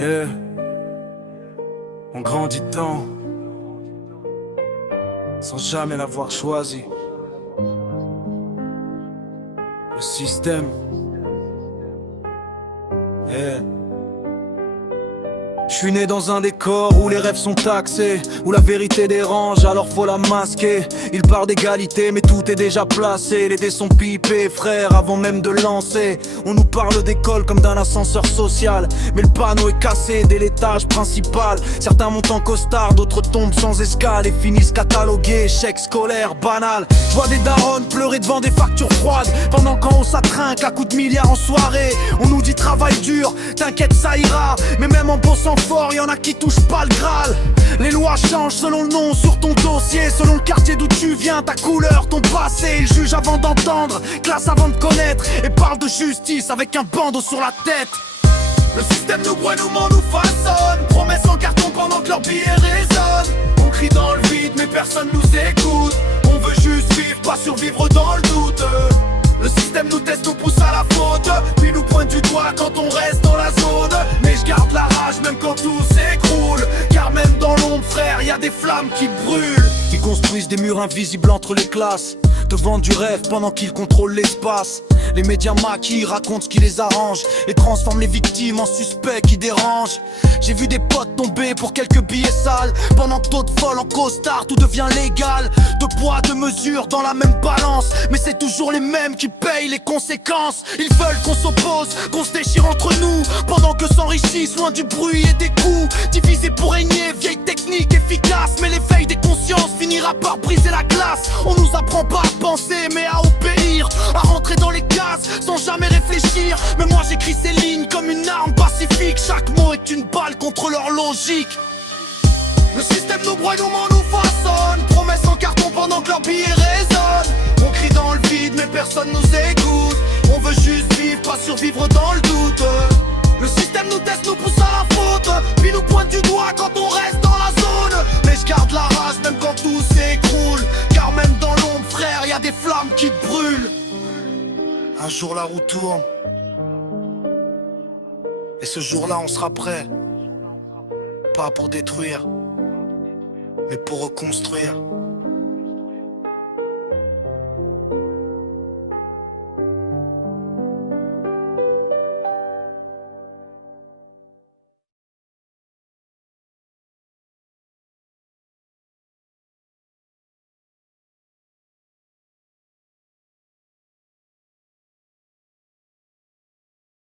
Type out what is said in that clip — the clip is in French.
Yeah, on grandit tant, sans jamais l'avoir choisi. Le système, yeah. Je suis né dans un décor où les rêves sont taxés, où la vérité dérange, alors faut la masquer. Il parle d'égalité mais tout est déjà placé. Les dés sont pipés frère avant même de lancer. On nous parle d'école comme d'un ascenseur social, mais le panneau est cassé dès l'étage principal. Certains montent en costard, d'autres tombent sans escale et finissent catalogués, échec scolaire banal. Je vois des darons pleurer devant des factures froides, pendant qu'en haut ça trinque à coups de milliards en soirée. On nous dit travail dur, t'inquiète ça ira, mais même en bossant fort, y'en a qui touchent pas le Graal. Les lois changent selon le nom sur ton dossier, selon le quartier d'où tu viens, ta couleur, ton passé. Ils jugent avant d'entendre, classent avant de connaître, et parlent de justice avec un bandeau sur la tête. Le système nous broie, nous ment, nous façonne. Promesses en carton pendant que leur billet résonne. On crie dans le vide mais personne nous écoute. On veut juste vivre, pas survivre dans le doute. Le système nous teste, nous pousse à la faute, puis nous pointe du doigt quand on reste dans la zone. Mais je garde la rage même quand tout s'écroule, car même dans l'ombre frère, y a des flammes qui brûlent. Ils construisent des murs invisibles entre les classes, te vendent du rêve pendant qu'ils contrôlent l'espace. Les médias maquillent, racontent ce qui les arrange et transforment les victimes en suspects qui dérangent. J'ai vu des potes tomber pour quelques billets sales, pendant que d'autres volent en costard, tout devient légal. Deux poids, deux mesures dans la même balance, mais c'est toujours les mêmes qui payent les conséquences. Ils veulent qu'on s'oppose, qu'on se déchire entre nous, pendant que s'enrichissent loin du bruit et des coups. Divisés pour régner, vieille technique efficace, mais l'éveil des consciences finira par briser la glace. On nous apprend pas à penser mais à obéir, à rentrer dans les cases sans jamais réfléchir. Mais moi j'écris ces lignes comme une arme pacifique, chaque mot est une balle contre leur logique. Le système nous broie, nous ment, nous façonne. Promesses en carton pendant que leur billet résonne. On crie dans le vide mais personne nous écoute. On veut juste vivre, pas survivre dans le doute. Le système nous teste, nous pousse à la faute, puis nous pointe du doigt quand on reste dans la zone. Mais je garde la rage même quand tout s'écroule, car même dans l'ombre frère, y a des flammes qui brûlent. Un jour la roue tourne, et ce jour-là on sera prêt. Pas pour détruire, mais pour reconstruire.